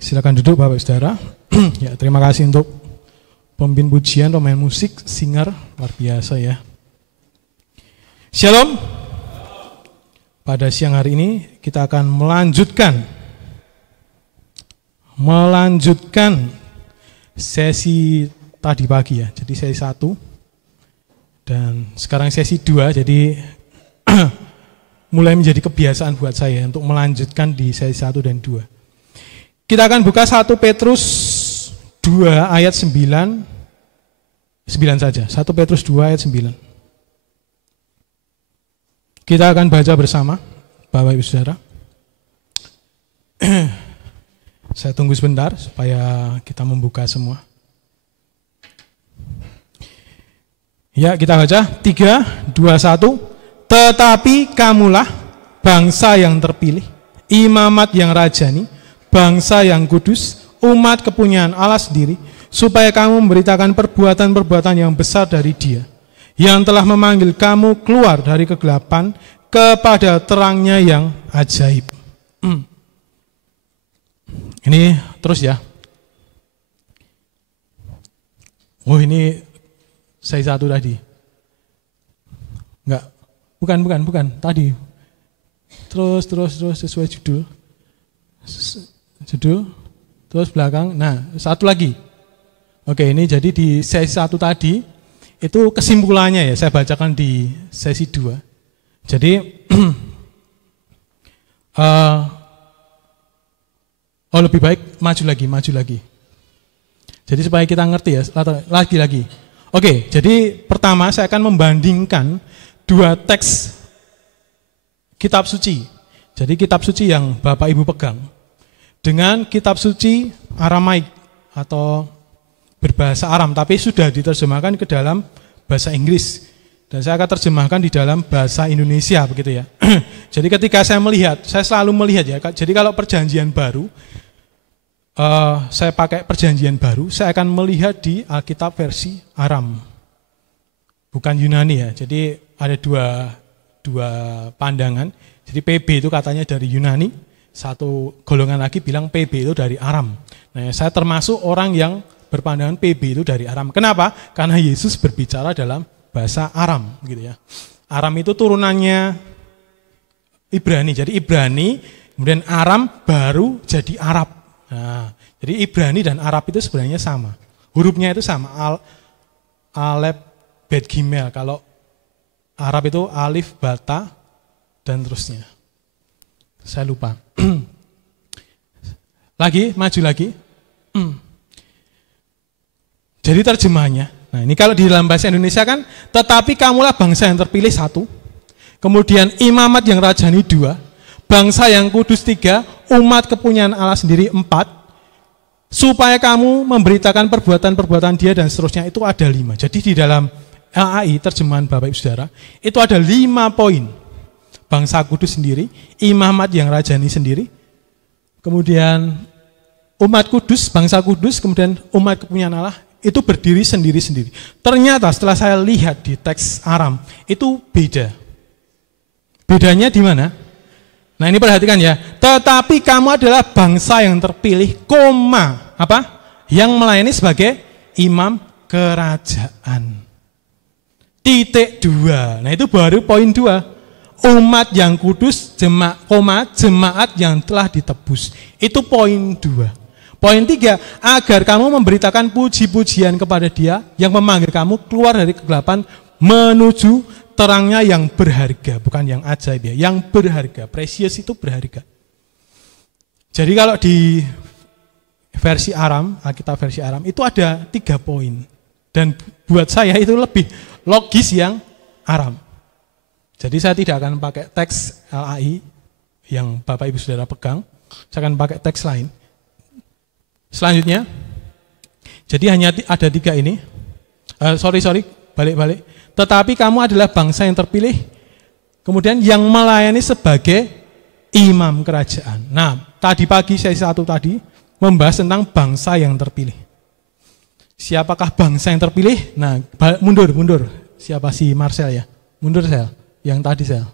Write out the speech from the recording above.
Silakan duduk Bapak Saudara. Ya, terima kasih untuk pemimpin pujian, pemain musik, singer, luar biasa ya. Shalom. Pada siang hari ini kita akan melanjutkan sesi tadi pagi ya. Jadi sesi 1 dan sekarang sesi 2. Jadi mulai menjadi kebiasaan buat saya untuk melanjutkan di sesi 1 dan 2. Kita akan buka 1 Petrus 2 ayat 9 saja. 1 Petrus 2 ayat 9. Kita akan baca bersama, Bapak Ibu Saudara. Saya tunggu sebentar supaya kita membuka semua. Ya, kita baca 3, 2, 1. Tetapi kamulah bangsa yang terpilih, imamat yang rajani, bangsa yang kudus, umat kepunyaan Allah sendiri, supaya kamu memberitakan perbuatan-perbuatan yang besar dari Dia, yang telah memanggil kamu keluar dari kegelapan kepada terangnya yang ajaib. Ini terus ya. Oh, ini saya 1 tadi. Enggak, bukan tadi. Terus sesuai judul. Terus belakang. Nah, 1 lagi. Oke, ini jadi di sesi 1 tadi itu kesimpulannya ya, saya bacakan di sesi 2. Jadi lebih baik maju lagi. Jadi supaya kita ngerti ya, lagi. Oke, jadi pertama saya akan membandingkan 2 teks kitab suci. Jadi kitab suci yang Bapak Ibu pegang dengan kitab suci Aramaik atau berbahasa Aram, tapi sudah diterjemahkan ke dalam bahasa Inggris. Dan saya akan terjemahkan di dalam bahasa Indonesia, begitu ya. Jadi ketika saya selalu melihat ya, jadi kalau perjanjian baru, saya pakai perjanjian baru, saya akan melihat di Alkitab versi Aram, bukan Yunani ya. Jadi ada dua pandangan. Jadi PB itu katanya dari Yunani, satu golongan lagi bilang PB itu dari Aram. Nah, saya termasuk orang yang berpandangan PB itu dari Aram. Kenapa? Karena Yesus berbicara dalam bahasa Aram, gitu ya. Aram itu turunannya Ibrani. Jadi Ibrani, kemudian Aram baru jadi Arab. Nah, jadi Ibrani dan Arab itu sebenarnya sama. Hurufnya itu sama. Alef, Bet, Gimel. Kalau Arab itu alif, bata, dan terusnya. Saya lupa. Maju lagi. Jadi terjemahnya, nah ini kalau di dalam bahasa Indonesia kan, tetapi kamulah bangsa yang terpilih 1, kemudian imamat yang rajani 2, bangsa yang kudus 3, umat kepunyaan Allah sendiri 4, supaya kamu memberitakan perbuatan-perbuatan Dia dan seterusnya, itu ada 5. Jadi di dalam LAI, terjemahan Bapak Ibu Saudara, itu ada 5 poin. Bangsa kudus sendiri, imamat yang rajani sendiri, kemudian umat kudus, bangsa kudus, kemudian umat kepunyaan Allah, itu berdiri sendiri-sendiri. Ternyata setelah saya lihat di teks Aram, itu beda. Bedanya di mana? Nah, ini perhatikan ya. Tetapi kamu adalah bangsa yang terpilih, yang melayani sebagai imam kerajaan. Titik 2. Nah, itu baru poin 2. Umat yang kudus, jemaat yang telah ditebus. Itu poin 2. Poin 3, agar kamu memberitakan puji-pujian kepada Dia yang memanggil kamu keluar dari kegelapan menuju terangnya yang berharga, bukan yang ajaib ya, yang berharga. Precious itu berharga. Jadi kalau di versi Aram, Alkitab versi Aram, itu ada 3 poin. Dan buat saya itu lebih logis yang Aram. Jadi saya tidak akan pakai teks LAI yang Bapak Ibu Saudara pegang, saya akan pakai teks lain. Selanjutnya, jadi hanya ada 3 ini. Balik. Tetapi kamu adalah bangsa yang terpilih, kemudian yang melayani sebagai imam kerajaan. Nah, tadi pagi sesi 1 tadi membahas tentang bangsa yang terpilih. Siapakah bangsa yang terpilih? Nah, mundur. Siapa si Marcel ya? Mundur Sel. Yang tadi Sel.